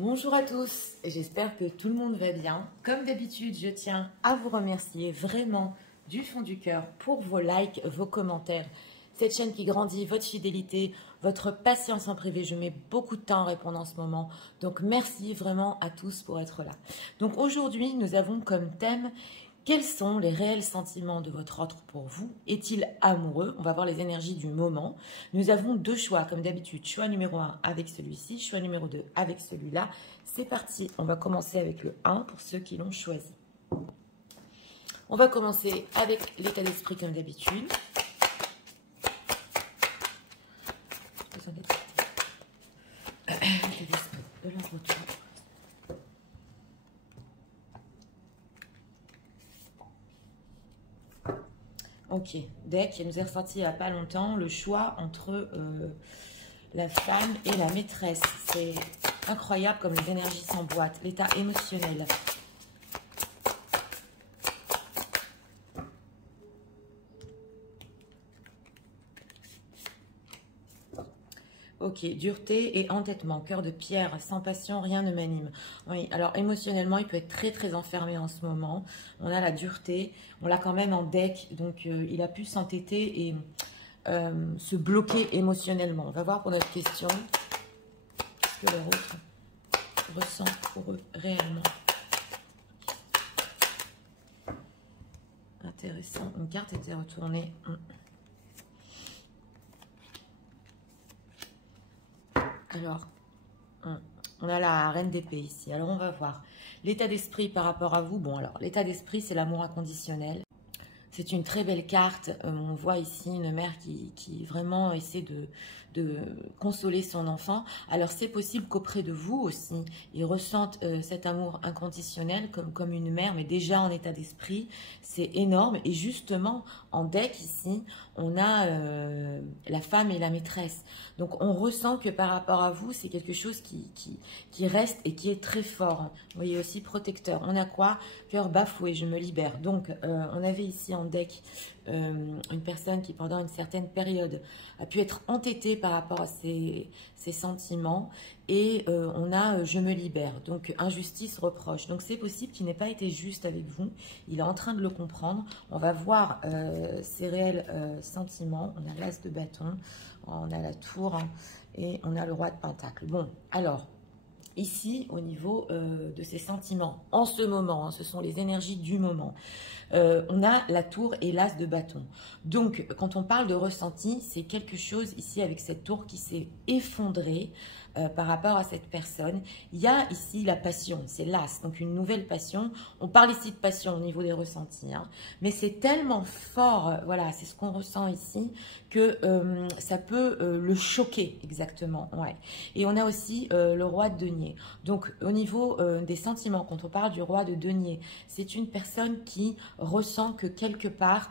Bonjour à tous, j'espère que tout le monde va bien. Comme d'habitude, je tiens à vous remercier vraiment du fond du cœur pour vos likes, vos commentaires. Cette chaîne qui grandit, votre fidélité, votre patience en privé. Je mets beaucoup de temps à répondre en ce moment. Donc merci vraiment à tous pour être là. Donc aujourd'hui, nous avons comme thème: quels sont les réels sentiments de votre autre pour vous? Est-il amoureux? On va voir les énergies du moment. Nous avons deux choix, comme d'habitude. Choix numéro 1 avec celui-ci, choix numéro 2 avec celui-là. C'est parti, on va commencer avec le 1 pour ceux qui l'ont choisi. On va commencer avec l'état d'esprit comme d'habitude. L'état d'esprit de la retour. Ok, deck, il nous est ressorti il n'y a pas longtemps le choix entre la femme et la maîtresse. C'est incroyable comme les énergies s'emboîtent, l'état émotionnel. Ok, dureté et entêtement, cœur de pierre, sans passion, rien ne m'anime. Oui, alors émotionnellement, il peut être très très enfermé en ce moment. On a la dureté, on l'a quand même en deck, donc il a pu s'entêter et se bloquer émotionnellement. On va voir pour notre question ce que leur autre ressent pour eux réellement. Intéressant, une carte était retournée. Alors, on a la reine d'épée ici. Alors, on va voir l'état d'esprit par rapport à vous. Bon, alors, l'état d'esprit, c'est l'amour inconditionnel. C'est une très belle carte. On voit ici une mère qui vraiment essaie de consoler son enfant. Alors, c'est possible qu'auprès de vous aussi, ils ressentent cet amour inconditionnel comme une mère, mais déjà en état d'esprit. C'est énorme. Et justement, en deck ici, on a la femme et la maîtresse. Donc, on ressent que par rapport à vous, c'est quelque chose qui reste et qui est très fort. Vous voyez aussi protecteur. On a quoi? Cœur bafoué, je me libère. Donc, on avait ici en deck une personne qui pendant une certaine période a pu être entêtée par rapport à ses sentiments et on a je me libère, donc injustice, reproche. Donc c'est possible qu'il n'ait pas été juste avec vous, il est en train de le comprendre. On va voir ses réels sentiments. On a l'as de bâton, on a la tour et on a le roi de pentacle. Bon, alors ici, au niveau de ses sentiments, en ce moment, ce sont les énergies du moment. On a la tour et l'as de bâton. Donc, quand on parle de ressenti, c'est quelque chose ici avec cette tour qui s'est effondrée par rapport à cette personne. Il y a ici la passion, c'est l'as, donc une nouvelle passion. On parle ici de passion au niveau des ressentis, hein, mais c'est tellement fort, voilà, c'est ce qu'on ressent ici, que ça peut le choquer exactement. Ouais. Et on a aussi le roi de denier. Donc, au niveau des sentiments, quand on parle du roi de denier, c'est une personne qui ressent que quelque part,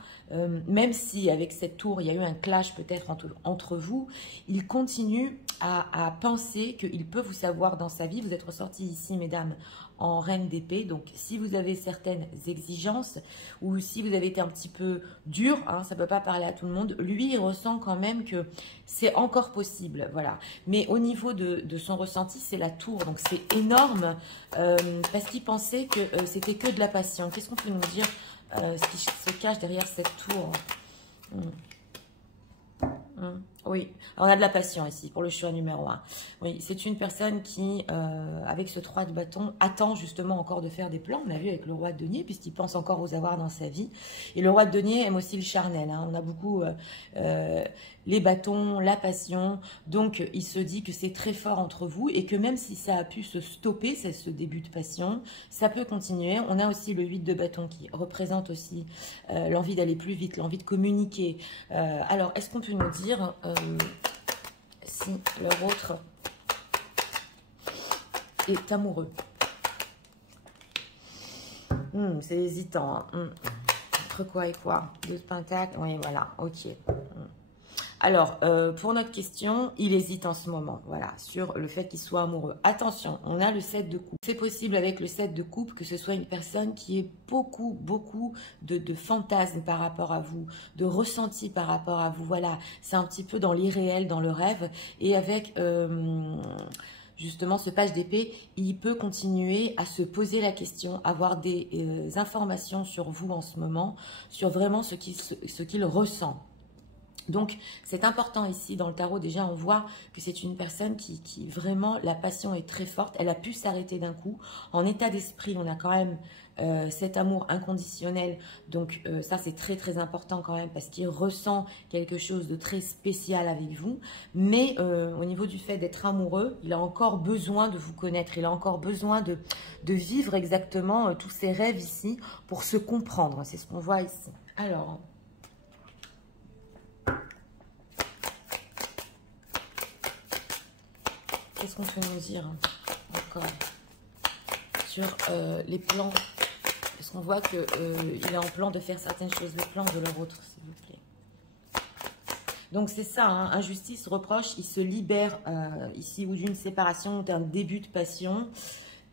même si avec cette tour, il y a eu un clash peut-être entre vous, il continue à penser qu'il peut vous savoir dans sa vie. Vous êtes ressortis ici, mesdames, en reine d'épée. Donc, si vous avez certaines exigences ou si vous avez été un petit peu dur, hein, ça ne peut pas parler à tout le monde, lui, il ressent quand même que c'est encore possible. Voilà. Mais au niveau de son ressenti, c'est la tour. Donc, c'est énorme parce qu'il pensait que c'était que de la passion. Qu'est-ce qu'on peut nous dire ce qui se cache derrière cette tour? Oui, on a de la passion ici pour le choix numéro 1. Oui, c'est une personne qui, avec ce 3 de bâton, attend justement encore de faire des plans. On a vu avec le roi de denier, puisqu'il pense encore aux avoirs dans sa vie. Et le roi de denier aime aussi le charnel. Hein. On a beaucoup les bâtons, la passion. Donc, il se dit que c'est très fort entre vous et que même si ça a pu se stopper, c'est ce début de passion, ça peut continuer. On a aussi le 8 de bâton qui représente aussi l'envie d'aller plus vite, l'envie de communiquer. Alors, est-ce qu'on peut nous dire si leur autre est amoureux? C'est hésitant. Hein. Entre quoi et quoi? 2 de pentacle. Oui, voilà. Ok. Alors, pour notre question, il hésite en ce moment, voilà, sur le fait qu'il soit amoureux. Attention, on a le 7 de coupe. C'est possible avec le 7 de coupe que ce soit une personne qui ait beaucoup de fantasmes par rapport à vous, de ressentis par rapport à vous. Voilà, c'est un petit peu dans l'irréel, dans le rêve. Et avec justement, ce page d'épée, il peut continuer à se poser la question, avoir des informations sur vous en ce moment, sur vraiment ce qu'il ressent. Donc, c'est important ici dans le tarot. Déjà, on voit que c'est une personne qui vraiment, la passion est très forte. Elle a pu s'arrêter d'un coup. En état d'esprit, on a quand même cet amour inconditionnel. Donc, ça, c'est très, très important quand même parce qu'il ressent quelque chose de très spécial avec vous. Mais au niveau du fait d'être amoureux, il a encore besoin de vous connaître. Il a encore besoin de vivre exactement tous ses rêves ici pour se comprendre. C'est ce qu'on voit ici. Alors... qu'est-ce qu'on peut nous dire encore sur les plans? Parce qu'on voit qu'il est en plan de faire certaines choses. Le plan de leur autre, s'il vous plaît. Donc c'est ça, hein, injustice, reproche, il se libère ici ou d'une séparation ou d'un début de passion.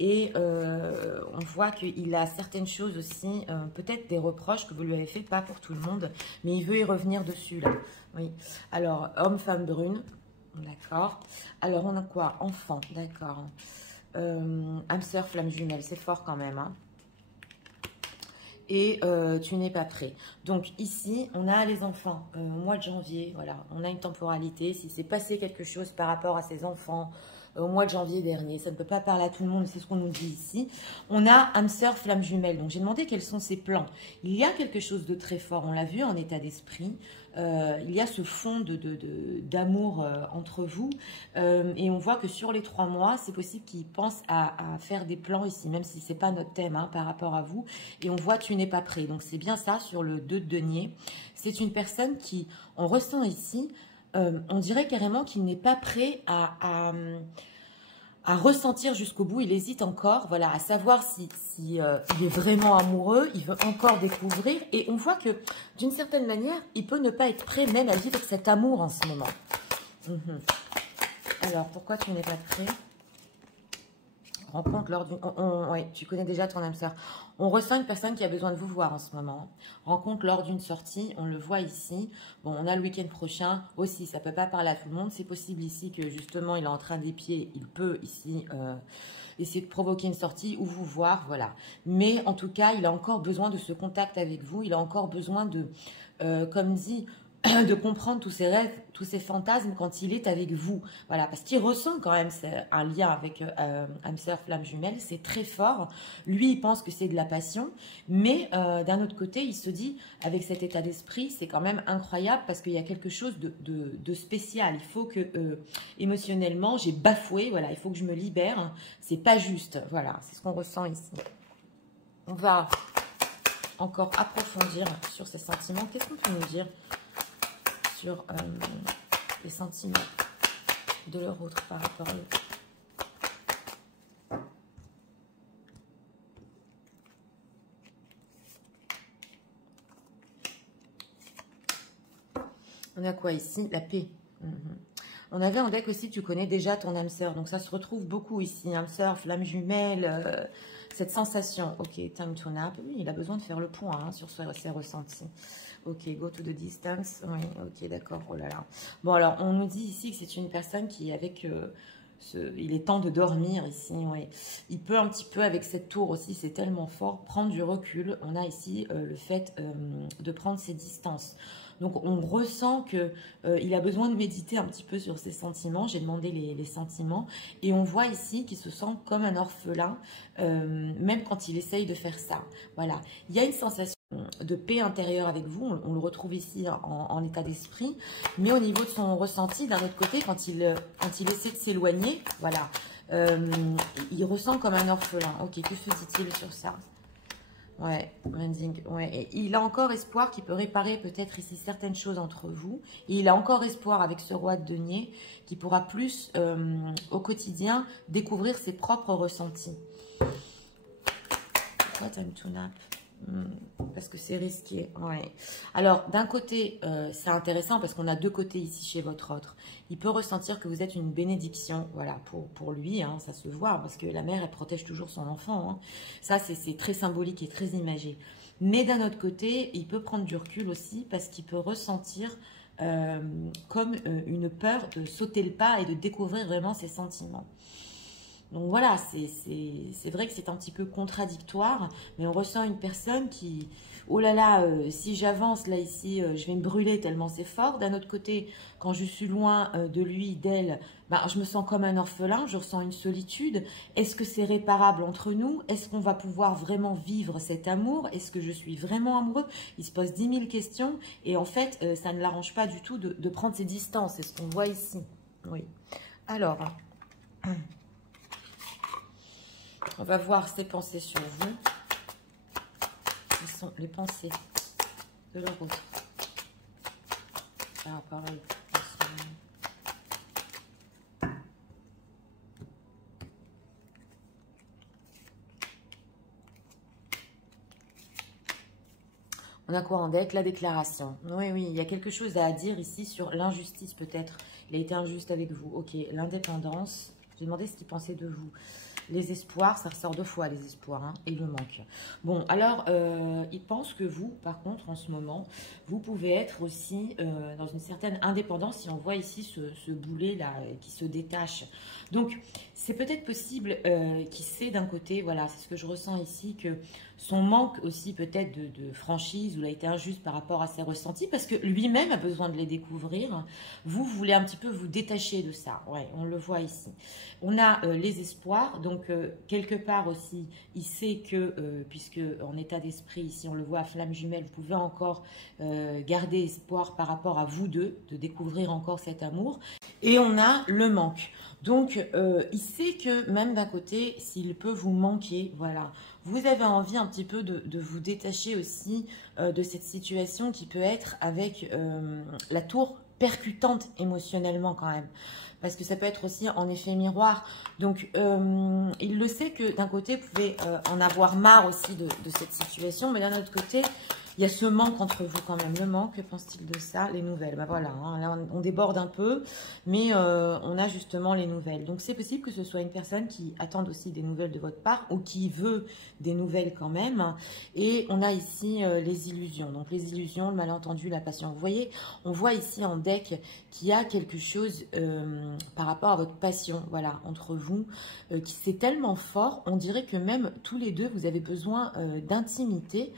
Et on voit qu'il a certaines choses aussi, peut-être des reproches que vous lui avez fait, pas pour tout le monde, mais il veut y revenir dessus là. Oui. Alors, homme, femme brune. D'accord. Alors, on a quoi? Enfant, d'accord. Âme sœur, flamme jumelle, c'est fort quand même. Hein. Et tu n'es pas prêt. Donc, ici, on a les enfants. Au mois de janvier, voilà, on a une temporalité. Si c'est passé quelque chose par rapport à ces enfants au mois de janvier dernier, ça ne peut pas parler à tout le monde, c'est ce qu'on nous dit ici. On a âme sœur, flamme jumelle. Donc, j'ai demandé quels sont ces plans. Il y a quelque chose de très fort, on l'a vu en état d'esprit. Il y a ce fond d'amour entre vous et on voit que sur les 3 mois, c'est possible qu'il pense à faire des plans ici, même si ce n'est pas notre thème hein, par rapport à vous. Et on voit tu n'es pas prêt. Donc c'est bien ça sur le 2 de denier. C'est une personne qui, on ressent ici, on dirait carrément qu'il n'est pas prêt à ressentir jusqu'au bout, il hésite encore, voilà, à savoir si il est vraiment amoureux, il veut encore découvrir, et on voit que d'une certaine manière, il peut ne pas être prêt même à vivre cet amour en ce moment. Alors, pourquoi tu n'es pas prêt? Rencontre lors d'une... Oui, tu connais déjà ton âme sœur. On ressent une personne qui a besoin de vous voir en ce moment. Rencontre lors d'une sortie, on le voit ici. Bon, on a le week-end prochain aussi, ça ne peut pas parler à tout le monde. C'est possible ici que justement, il est en train d'épier. Il peut ici essayer de provoquer une sortie ou vous voir, voilà. Mais en tout cas, il a encore besoin de ce contact avec vous. Il a encore besoin de, comme dit... de comprendre tous ses rêves, tous ses fantasmes quand il est avec vous. Voilà, parce qu'il ressent quand même un lien avec âme sœur, flamme jumelle, c'est très fort. Lui, il pense que c'est de la passion, mais d'un autre côté, il se dit, avec cet état d'esprit, c'est quand même incroyable parce qu'il y a quelque chose de spécial. Il faut que, émotionnellement, j'ai bafoué, voilà, il faut que je me libère. C'est pas juste, voilà, c'est ce qu'on ressent ici. On va encore approfondir sur ces sentiments. Qu'est-ce qu'on peut nous dire sur les sentiments de leur autre par rapport à l'autre. On a quoi ici? La paix. On avait en deck aussi, tu connais déjà ton âme sœur. Donc ça se retrouve beaucoup ici. Âme sœur, flamme jumelle, cette sensation. Ok, time to nap. Oui, il a besoin de faire le point hein, sur ses ressentis. Ok, go to the distance. Oui, ok, d'accord. Oh là là. Bon, alors, on nous dit ici que c'est une personne qui, avec il est temps de dormir ici. Oui. Il peut un petit peu, avec cette tour aussi, c'est tellement fort, prendre du recul. On a ici le fait de prendre ses distances. Donc, on ressent qu'il a besoin de méditer un petit peu sur ses sentiments. J'ai demandé les sentiments. Et on voit ici qu'il se sent comme un orphelin, même quand il essaye de faire ça. Voilà. Il y a une sensation de paix intérieure avec vous. On le retrouve ici en état d'esprit. Mais au niveau de son ressenti, d'un autre côté, quand il essaie de s'éloigner, voilà, il ressent comme un orphelin. Ok, que faisait-il sur ça? Ouais, Mending, ouais. Et il a encore espoir qu'il peut réparer peut-être ici certaines choses entre vous. Et il a encore espoir avec ce roi de denier qui pourra plus au quotidien découvrir ses propres ressentis. Pourquoi time to nap? Parce que c'est risqué. Ouais. Alors, d'un côté, c'est intéressant parce qu'on a deux côtés ici chez votre autre. Il peut ressentir que vous êtes une bénédiction, voilà, pour lui, hein, ça se voit, parce que la mère, elle protège toujours son enfant. Hein. Ça, c'est très symbolique et très imagé. Mais d'un autre côté, il peut prendre du recul aussi parce qu'il peut ressentir comme une peur de sauter le pas et de découvrir vraiment ses sentiments. Donc voilà, c'est vrai que c'est un petit peu contradictoire, mais on ressent une personne qui, oh là là, si j'avance là ici, je vais me brûler tellement c'est fort. D'un autre côté, quand je suis loin de lui, d'elle, ben, je me sens comme un orphelin, je ressens une solitude. Est-ce que c'est réparable entre nous? Est-ce qu'on va pouvoir vraiment vivre cet amour? Est-ce que je suis vraiment amoureux? Il se pose 10 000 questions et en fait, ça ne l'arrange pas du tout de prendre ses distances. C'est ce qu'on voit ici. Oui. Alors... on va voir ses pensées sur vous. Quelles sont les pensées de leur autre par rapport à eux. On a quoi en deck? La déclaration. Oui, oui, il y a quelque chose à dire ici sur l'injustice peut-être. Il a été injuste avec vous. Ok, l'indépendance. J'ai demandé ce qu'il pensait de vous. Les espoirs, ça ressort 2 fois les espoirs, hein, et le manque. Bon, alors, il pense que vous, par contre, en ce moment, vous pouvez être aussi dans une certaine indépendance, si on voit ici ce boulet-là qui se détache. Donc, c'est peut-être possible qu'il sait d'un côté, voilà, c'est ce que je ressens ici, que son manque aussi peut-être de franchise, ou il a été injuste par rapport à ses ressentis, parce que lui-même a besoin de les découvrir. Vous voulez un petit peu vous détacher de ça. Ouais, on le voit ici. On a les espoirs, donc quelque part aussi, il sait que, puisque en état d'esprit, ici on le voit à flamme jumelle, vous pouvez encore garder espoir par rapport à vous deux, de découvrir encore cet amour. Et on a le manque. Donc, il sait que même d'un côté, s'il peut vous manquer, voilà, vous avez envie un petit peu de vous détacher aussi de cette situation qui peut être avec la tour percutante émotionnellement quand même. Parce que ça peut être aussi en effet miroir. Donc, il le sait que d'un côté, vous pouvez en avoir marre aussi de cette situation, mais d'un autre côté, il y a ce manque entre vous quand même. Le manque, que pense-t-il de ça? Les nouvelles. Ben voilà, hein, là on déborde un peu, mais on a justement les nouvelles. Donc c'est possible que ce soit une personne qui attende aussi des nouvelles de votre part ou qui veut des nouvelles quand même. Et on a ici les illusions. Donc les illusions, le malentendu, la passion. Vous voyez, on voit ici en deck qu'il y a quelque chose par rapport à votre passion, voilà, entre vous, qui c'est tellement fort, on dirait que même tous les deux, vous avez besoin d'intimité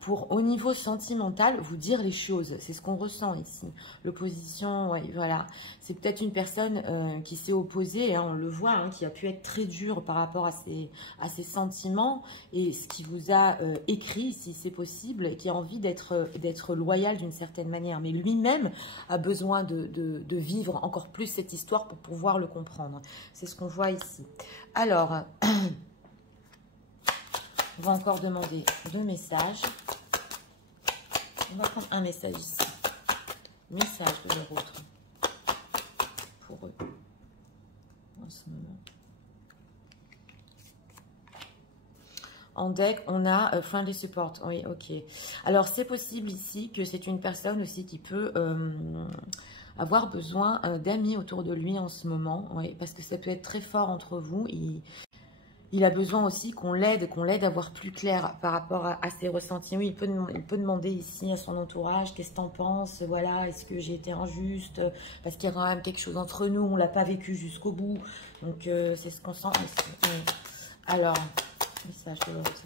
pour, au niveau sentimental, vous dire les choses. C'est ce qu'on ressent ici. L'opposition, ouais, voilà. C'est peut-être une personne qui s'est opposée, hein, on le voit, hein, qui a pu être très dure par rapport à ses sentiments et ce qui vous a écrit, si c'est possible, et qui a envie d'être loyal d'une certaine manière. Mais lui-même a besoin de vivre encore plus cette histoire pour pouvoir le comprendre. C'est ce qu'on voit ici. Alors, on va encore demander 2 messages. On va prendre un message ici. Message de leur autre. Pour eux. En ce moment. En deck, on a Friendly Support. Oui, ok. Alors, c'est possible ici que c'est une personne aussi qui peut avoir besoin d'amis autour de lui en ce moment. Oui, parce que ça peut être très fort entre vous. Il a besoin aussi qu'on l'aide à voir plus clair par rapport à ses ressentis. Oui, il peut demander ici à son entourage, qu'est-ce que t'en penses? Voilà, est-ce que j'ai été injuste? Parce qu'il y a quand même quelque chose entre nous, on ne l'a pas vécu jusqu'au bout. Donc, c'est ce qu'on sent aussi. Oui. Alors, message de l'autre.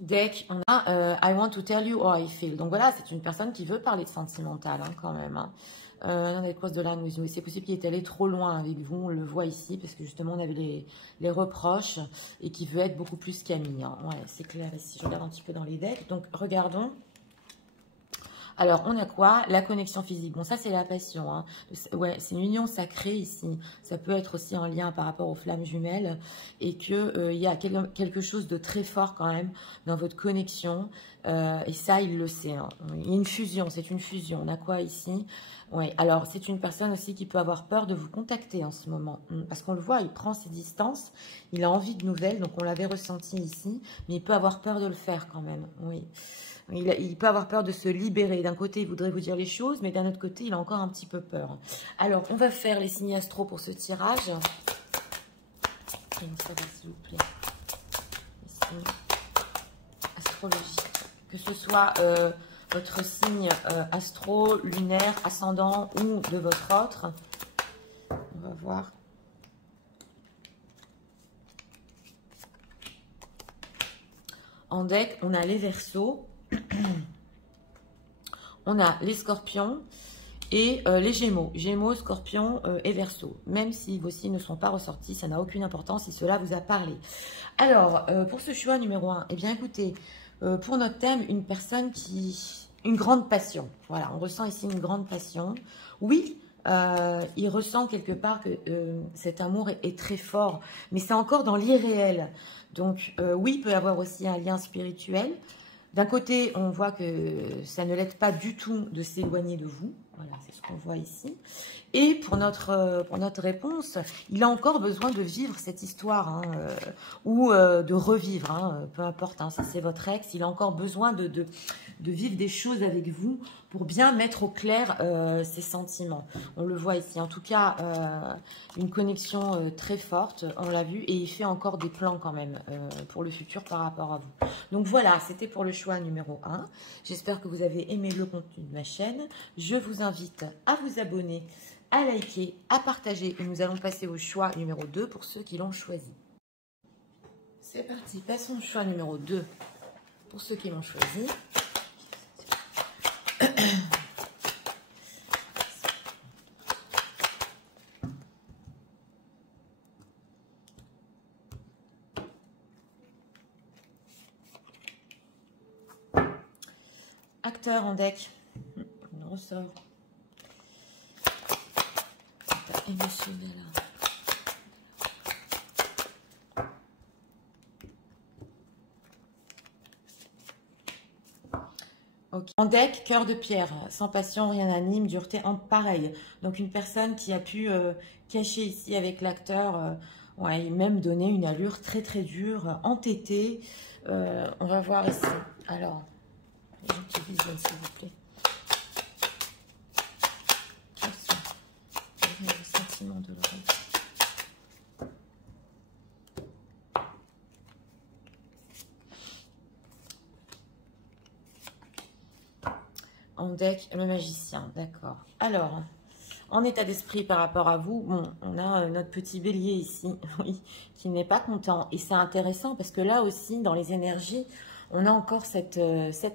Deck, on a I want to tell you how I feel. Donc voilà, c'est une personne qui veut parler de sentimental hein, quand même. Hein. De language. Oui, c'est possible qu'il est allé trop loin avec vous, on le voit ici, parce que justement on avait les reproches et qui veut être beaucoup plus qu'ami. Hein. Ouais, c'est clair ici. Je regarde un petit peu dans les decks. Donc regardons. Alors, on a quoi? La connexion physique. Bon, ça, c'est la passion. Hein. Ouais, c'est une union sacrée ici. Ça peut être aussi en lien par rapport aux flammes jumelles. Et qu'il y a quelque chose de très fort quand même dans votre connexion. Et ça, il le sait. Hein. Il y a une fusion, c'est une fusion. On a quoi ici? Oui, alors, c'est une personne aussi qui peut avoir peur de vous contacter en ce moment. Parce qu'on le voit, il prend ses distances. Il a envie de nouvelles. Donc, on l'avait ressenti ici. Mais il peut avoir peur de le faire quand même. Oui. Il peut avoir peur de se libérer. D'un côté, il voudrait vous dire les choses, mais d'un autre côté, il a encore un petit peu peur. Alors, on va faire les signes astro pour ce tirage. Ça va, s'il vous plaît. Les signes astrologiques. Que ce soit votre signe astro, lunaire, ascendant ou de votre autre. On va voir. En deck, on a les Verseaux, on a les Scorpions et les Gémeaux. Gémeaux, Scorpions et Verseaux. Même si vos signes ne sont pas ressortis, ça n'a aucune importance si cela vous a parlé. Alors, pour ce choix numéro 1, eh bien écoutez, pour notre thème, une personne qui... Une grande passion. Voilà, on ressent ici une grande passion. Oui, il ressent quelque part que cet amour est très fort, mais c'est encore dans l'irréel. Donc, oui, il peut y avoir aussi un lien spirituel. D'un côté, on voit que ça ne l'aide pas du tout de s'éloigner de vous. Voilà, c'est ce qu'on voit ici. Et pour notre réponse, il a encore besoin de vivre cette histoire, hein, ou de revivre, hein, peu importe, hein, si c'est votre ex, il a encore besoin de vivre des choses avec vous pour bien mettre au clair ses sentiments. On le voit ici, en tout cas, une connexion très forte, on l'a vu, et il fait encore des plans quand même pour le futur par rapport à vous. Donc voilà, c'était pour le choix numéro 1. J'espère que vous avez aimé le contenu de ma chaîne. Je vous invite à vous abonner, à liker, à partager, et nous allons passer au choix numéro 2 pour ceux qui l'ont choisi. C'est parti, passons au choix numéro 2 pour ceux qui l'ont choisi. Acteur en deck, on ressort. Émotionnel. Okay. En deck, cœur de pierre, sans passion, rien n'anime, dureté en pareil. Donc une personne qui a pu cacher ici avec l'acteur, ouais, même donner une allure très très dure, entêtée. On va voir ici. Alors, j'utilise s'il vous plaît. Quels sont les sentiments de l'oreille? En deck, le magicien, d'accord. Alors, en état d'esprit par rapport à vous, bon, on a notre petit bélier ici, oui, qui n'est pas content. Et c'est intéressant parce que là aussi, dans les énergies, on a encore cette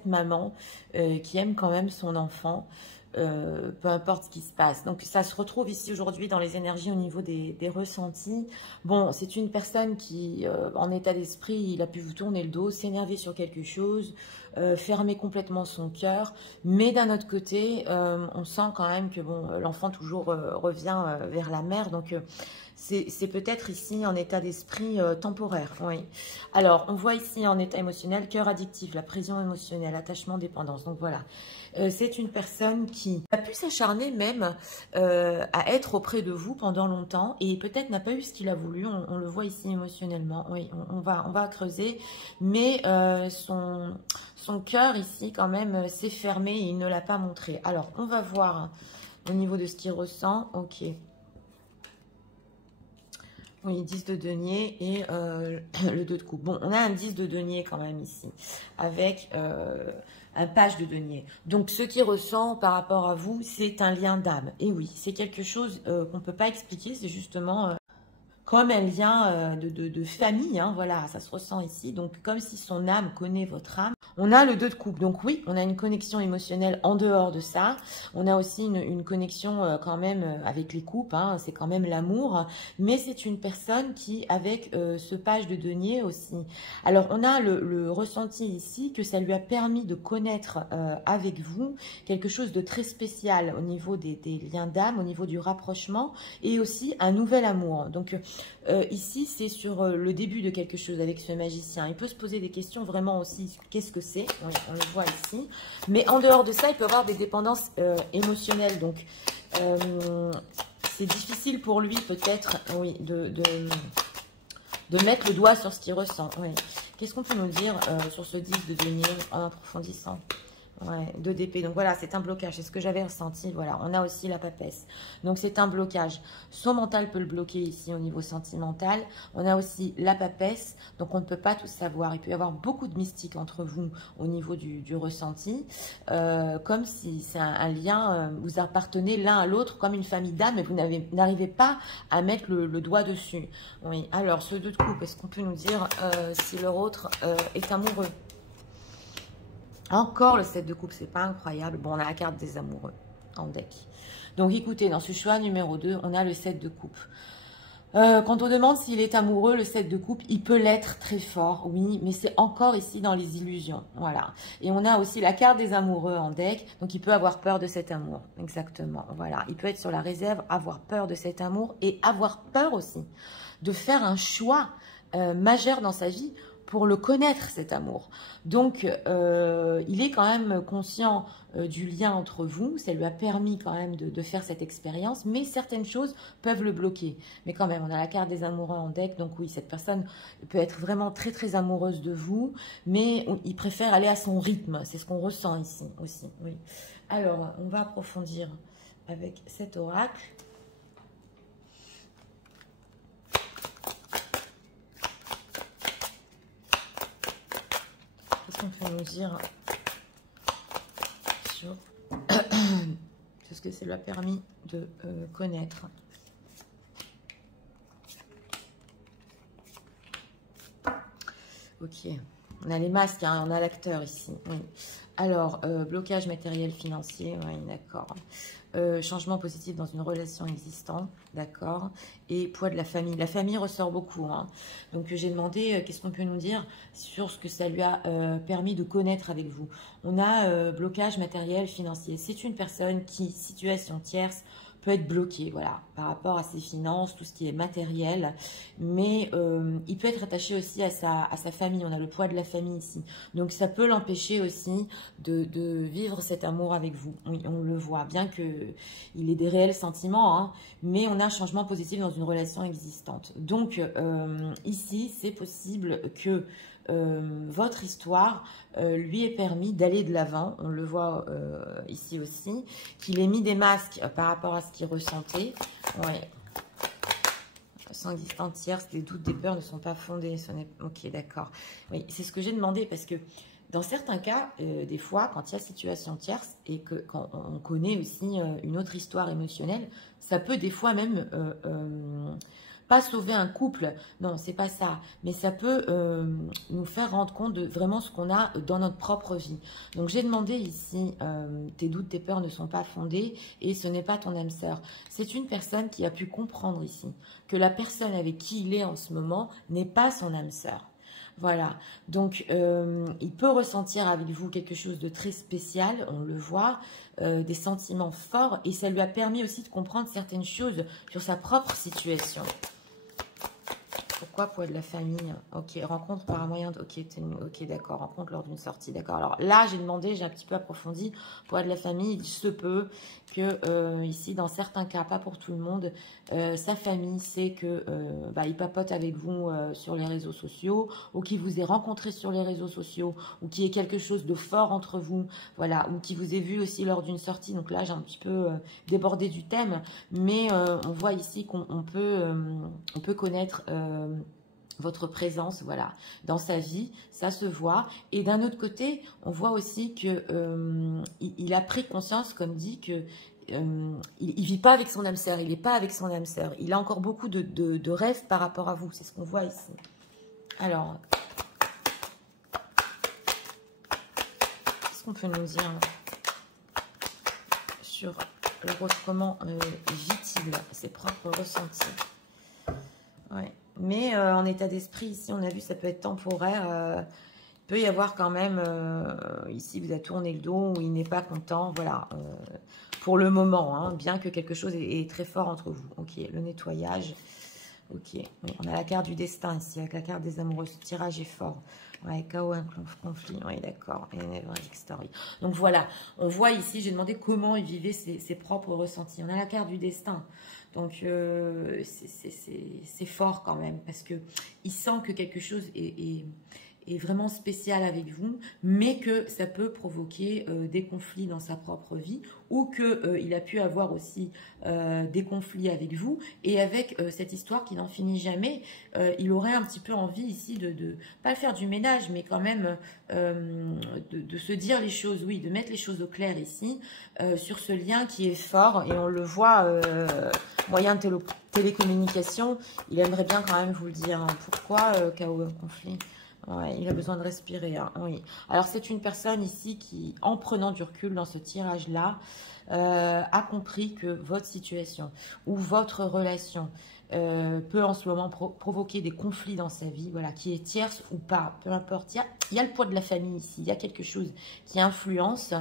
maman qui aime quand même son enfant, peu importe ce qui se passe. Donc, ça se retrouve ici aujourd'hui dans les énergies au niveau des ressentis. Bon, c'est une personne qui, en état d'esprit, il a pu vous tourner le dos, s'énerver sur quelque chose, fermer complètement son cœur. Mais d'un autre côté, on sent quand même que bon, l'enfant toujours revient vers la mère. Donc, c'est peut-être ici un état d'esprit temporaire. Oui. Alors, on voit ici en état émotionnel, cœur addictif, la pression émotionnelle, attachement, dépendance. Donc, voilà. C'est une personne qui a pu s'acharner même à être auprès de vous pendant longtemps et peut-être n'a pas eu ce qu'il a voulu. On le voit ici émotionnellement. Oui, on va creuser. Mais son cœur ici quand même s'est fermé et il ne l'a pas montré. Alors, on va voir au niveau de ce qu'il ressent. Ok. Oui, 10 de denier et le 2 de coupe. Bon, on a un 10 de denier quand même ici, avec un page de denier. Donc, ce qu'il ressent par rapport à vous, c'est un lien d'âme. Et oui, c'est quelque chose qu'on ne peut pas expliquer, c'est justement comme un lien de famille, hein, voilà, ça se ressent ici. Donc, comme si son âme connaît votre âme. On a le 2 de coupe, donc oui, on a une connexion émotionnelle en dehors de ça. On a aussi une connexion quand même avec les coupes, hein, c'est quand même l'amour. Mais c'est une personne qui, avec ce page de denier aussi. Alors, on a le ressenti ici que ça lui a permis de connaître avec vous quelque chose de très spécial au niveau des liens d'âme, au niveau du rapprochement et aussi un nouvel amour. Donc, ici, c'est sur le début de quelque chose avec ce magicien. Il peut se poser des questions vraiment aussi, qu'est-ce que c'est? Oui, on le voit ici. Mais en dehors de ça, il peut avoir des dépendances émotionnelles. Donc, c'est difficile pour lui peut-être, oui, de mettre le doigt sur ce qu'il ressent. Oui. Qu'est-ce qu'on peut nous dire sur ce 10 de denier en approfondissant? Ouais, 2 d'épée. Donc voilà, c'est un blocage. C'est ce que j'avais ressenti. Voilà, on a aussi la papesse. Donc c'est un blocage. Son mental peut le bloquer ici au niveau sentimental. On a aussi la papesse. Donc on ne peut pas tout savoir. Il peut y avoir beaucoup de mystique entre vous au niveau du ressenti. Comme si c'est un lien, vous appartenez l'un à l'autre comme une famille d'âmes, mais vous n'arrivez pas à mettre le doigt dessus. Oui, alors ce 2 de coupe, est-ce qu'on peut nous dire si leur autre est amoureux? Encore le 7 de coupe, c'est pas incroyable. Bon, on a la carte des amoureux en deck. Donc écoutez, dans ce choix numéro 2, on a le 7 de coupe. Quand on demande s'il est amoureux, le 7 de coupe, il peut l'être très fort, oui, mais c'est encore ici dans les illusions, voilà. Et on a aussi la carte des amoureux en deck, donc il peut avoir peur de cet amour, exactement, voilà. Il peut être sur la réserve, avoir peur de cet amour et avoir peur aussi de faire un choix majeur dans sa vie pour le connaître, cet amour. Donc, il est quand même conscient du lien entre vous. Ça lui a permis quand même de faire cette expérience. Mais certaines choses peuvent le bloquer. Mais quand même, on a la carte des amoureux en deck. Donc oui, cette personne peut être vraiment très, très amoureuse de vous. Mais il préfère aller à son rythme. C'est ce qu'on ressent ici aussi. Oui. Alors, on va approfondir avec cet oracle. Qu'est-ce qu'on peut nous dire sur ce que ça lui a permis de connaître? Ok, on a les masques, hein, on a l'acteur ici. Oui. Alors, blocage matériel financier, oui, d'accord. Changement positif dans une relation existante, d'accord. Et poids de la famille. La famille ressort beaucoup. Hein. Donc, j'ai demandé qu'est-ce qu'on peut nous dire sur ce que ça lui a permis de connaître avec vous. On a blocage matériel financier. C'est une personne qui, situation tierce, peut être bloqué, voilà, par rapport à ses finances, tout ce qui est matériel, mais il peut être attaché aussi à sa famille. On a le poids de la famille ici, donc ça peut l'empêcher aussi de vivre cet amour avec vous. Oui, on le voit, bien que il ait des réels sentiments, hein, mais on a un changement positif dans une relation existante. Donc ici, c'est possible que votre histoire lui ait permis d'aller de l'avant. On le voit ici aussi, qu'il ait mis des masques par rapport à ce qu'il ressentait. Ouais. Sans existante tierce, des doutes, des peurs ne sont pas fondés. Ok, d'accord. Oui, c'est ce que j'ai demandé parce que dans certains cas, des fois, quand il y a situation tierce et que quand on connaît aussi une autre histoire émotionnelle, ça peut des fois même pas sauver un couple, non, c'est pas ça, mais ça peut nous faire rendre compte de vraiment ce qu'on a dans notre propre vie. Donc j'ai demandé ici, tes doutes, tes peurs ne sont pas fondés et ce n'est pas ton âme sœur. C'est une personne qui a pu comprendre ici que la personne avec qui il est en ce moment n'est pas son âme sœur. Voilà, donc il peut ressentir avec vous quelque chose de très spécial, on le voit, des sentiments forts et ça lui a permis aussi de comprendre certaines choses sur sa propre situation. Pourquoi poids de la famille? Ok, rencontre par un moyen de... Ok, d'accord, rencontre lors d'une sortie. D'accord, alors là, j'ai demandé, j'ai un petit peu approfondi. Poids de la famille, il se peut que ici, dans certains cas, pas pour tout le monde, sa famille sait que il papote avec vous sur les réseaux sociaux ou qu'il vous ait rencontré sur les réseaux sociaux ou qu'il y ait quelque chose de fort entre vous, voilà, ou qu'il vous ait vu aussi lors d'une sortie. Donc là, j'ai un petit peu débordé du thème, mais on voit ici qu'on peut connaître... votre présence, voilà, dans sa vie, ça se voit. Et d'un autre côté, on voit aussi que il a pris conscience, comme dit, que il vit pas avec son âme sœur, il n'est pas avec son âme sœur. Il a encore beaucoup de rêves par rapport à vous, c'est ce qu'on voit ici. Alors, qu'est-ce qu'on peut nous dire sur comment vit-il ses propres ressentis? Ouais. Mais en état d'esprit, ici, on a vu, ça peut être temporaire. Il peut y avoir quand même, ici, vous a tourné le dos, ou il n'est pas content, voilà, pour le moment, hein, bien que quelque chose est très fort entre vous. Ok, le nettoyage, ok. Oui, on a la carte du destin ici, avec la carte des amoureux, ce tirage est fort. Ouais, chaos, un conflit, oui, d'accord. Et Neverending Story. Donc voilà, on voit ici, j'ai demandé comment il vivait ses propres ressentis. On a la carte du destin. Donc, c'est fort quand même, parce que il sent que quelque chose est vraiment spécial avec vous, mais que ça peut provoquer des conflits dans sa propre vie, ou qu'il a pu avoir aussi des conflits avec vous, et avec cette histoire qui n'en finit jamais, il aurait un petit peu envie ici de pas faire du ménage, mais quand même de se dire les choses, oui, de mettre les choses au clair ici, sur ce lien qui est fort, et on le voit, moyen de télécommunication, il aimerait bien quand même vous le dire. Hein. Pourquoi chaos, conflit? Ouais, il a besoin de respirer, hein, oui. Alors, c'est une personne ici qui, en prenant du recul dans ce tirage-là, a compris que votre situation ou votre relation peut en ce moment provoquer des conflits dans sa vie, voilà, qui est tierce ou pas, peu importe. Il y a le poids de la famille ici, il y a quelque chose qui influence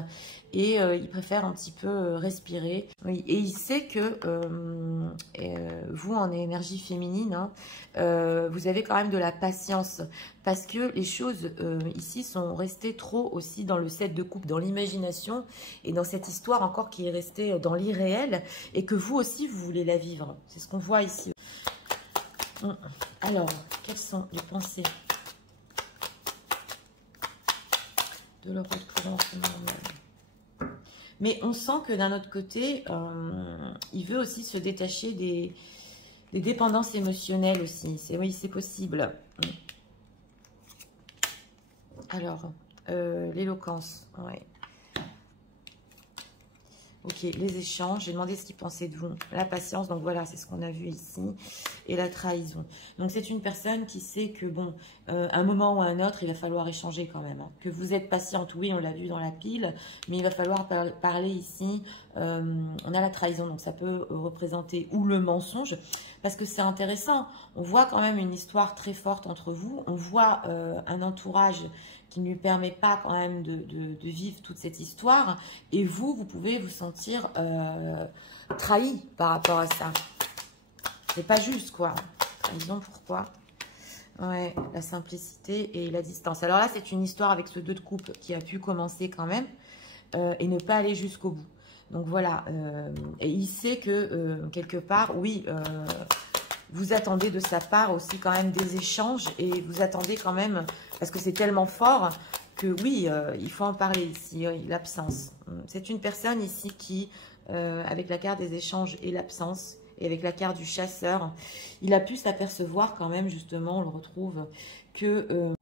et il préfère un petit peu respirer. Oui, et il sait que vous, en énergie féminine, hein, vous avez quand même de la patience parce que les choses ici sont restées trop aussi dans le set de coupe, dans l'imagination et dans cette histoire encore qui est restée dans l'irréel et que vous aussi, vous voulez la vivre. C'est ce qu'on voit ici. Alors, quelles sont les pensées de leur courant normal? Mais on sent que d'un autre côté, il veut aussi se détacher des dépendances émotionnelles aussi. Oui, c'est possible. Alors, l'éloquence, ouais. Ok, les échanges, j'ai demandé ce qu'il pensait de vous. La patience, donc voilà, c'est ce qu'on a vu ici. Et la trahison. Donc c'est une personne qui sait que, bon, un moment ou un autre, il va falloir échanger quand même. Hein. Que vous êtes patiente, oui, on l'a vu dans la pile, mais il va falloir parler ici. On a la trahison, donc ça peut représenter ou le mensonge, parce que c'est intéressant. On voit quand même une histoire très forte entre vous. On voit un entourage qui ne lui permet pas quand même de vivre toute cette histoire. Et vous, vous pouvez vous sentir trahi par rapport à ça. C'est pas juste, quoi. Trahison, pourquoi? Ouais, la simplicité et la distance. Alors là, c'est une histoire avec ce 2 de coupe qui a pu commencer quand même et ne pas aller jusqu'au bout. Donc voilà, et il sait que quelque part, oui, vous attendez de sa part aussi quand même des échanges et vous attendez quand même, parce que c'est tellement fort que oui, il faut en parler ici, l'absence. C'est une personne ici qui, avec la carte des échanges et l'absence, et avec la carte du chasseur, il a pu s'apercevoir quand même, justement, on le retrouve, que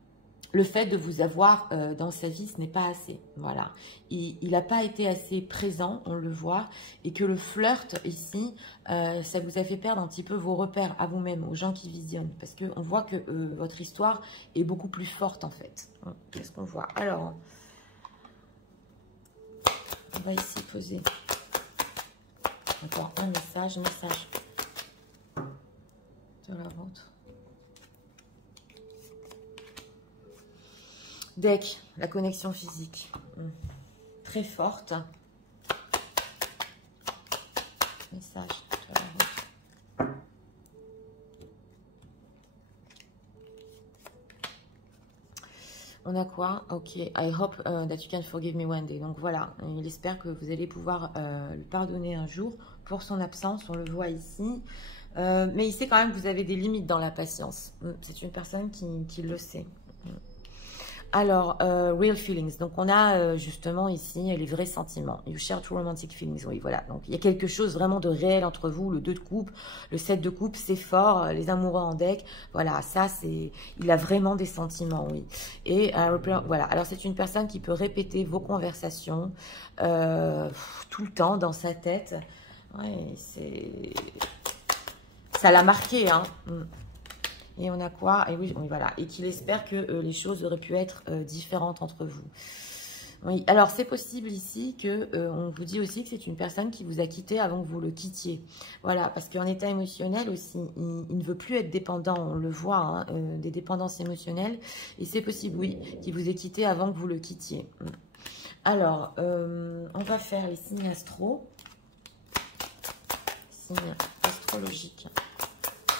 le fait de vous avoir dans sa vie, ce n'est pas assez. Voilà. Il n'a pas été assez présent, on le voit, et que le flirt ici, ça vous a fait perdre un petit peu vos repères à vous-même, aux gens qui visionnent, parce qu'on voit que votre histoire est beaucoup plus forte en fait. Qu'est-ce qu'on voit? Alors, on va ici poser encore un message de la vôtre. Deck, la connexion physique, très forte. Message de la vôtre. On a quoi? Ok, I hope that you can forgive me one day. Donc voilà, il espère que vous allez pouvoir lui pardonner un jour pour son absence, on le voit ici. Mais il sait quand même que vous avez des limites dans la patience. C'est une personne qui le sait. Alors, real feelings. Donc, on a justement ici les vrais sentiments. You share true romantic feelings. Oui, voilà. Donc, il y a quelque chose vraiment de réel entre vous. Le 2 de coupe, le 7 de coupe, c'est fort. Les amoureux en deck. Voilà, ça, c'est... Il a vraiment des sentiments, oui. Et voilà. Alors, c'est une personne qui peut répéter vos conversations tout le temps dans sa tête. Ouais, c'est... Ça l'a marqué, hein. Et on a quoi? Et oui, voilà. Et qu'il espère que les choses auraient pu être différentes entre vous. Oui, alors c'est possible ici que on vous dit aussi que c'est une personne qui vous a quitté avant que vous le quittiez. Voilà, parce qu'en état émotionnel aussi, il ne veut plus être dépendant, on le voit, hein, des dépendances émotionnelles. Et c'est possible, oui, qu'il vous ait quitté avant que vous le quittiez. Alors, on va faire les signes astro. Signes astrologiques.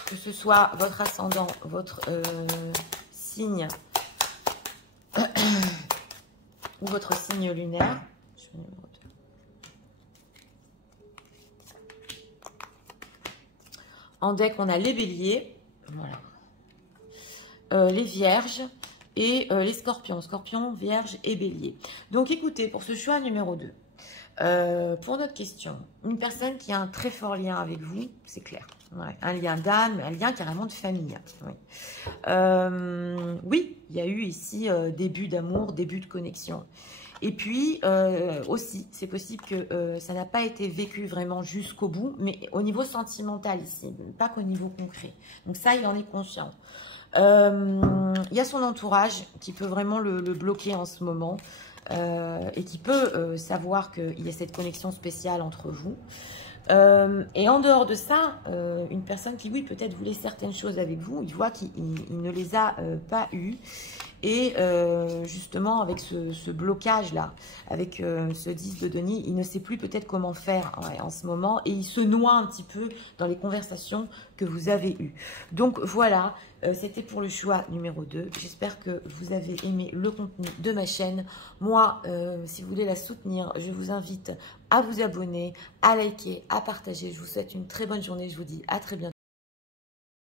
Que ce soit votre ascendant, votre signe ou votre signe lunaire. En deck, on a les béliers, voilà. Les vierges et les scorpions, vierge et bélier. Donc écoutez, pour ce choix numéro 2, pour notre question, une personne qui a un très fort lien avec vous, c'est clair. Ouais, un lien d'âme, un lien carrément de famille. Oui, oui, il y a eu ici début d'amour, début de connexion. Et puis aussi, c'est possible que ça n'a pas été vécu vraiment jusqu'au bout, mais au niveau sentimental ici, pas qu'au niveau concret. Donc ça, il en est conscient. Il y a son entourage qui peut vraiment le bloquer en ce moment et qui peut savoir qu'il y a cette connexion spéciale entre vous. Et en dehors de ça, une personne qui, oui, peut-être voulait certaines choses avec vous, il voit qu'il ne les a pas eues. Et justement, avec ce blocage-là, avec ce 10 de denier, il ne sait plus peut-être comment faire en ce moment. Et il se noie un petit peu dans les conversations que vous avez eues. Donc voilà, c'était pour le choix numéro 2. J'espère que vous avez aimé le contenu de ma chaîne. Moi, si vous voulez la soutenir, je vous invite à vous abonner, à liker, à partager. Je vous souhaite une très bonne journée. Je vous dis à très bientôt.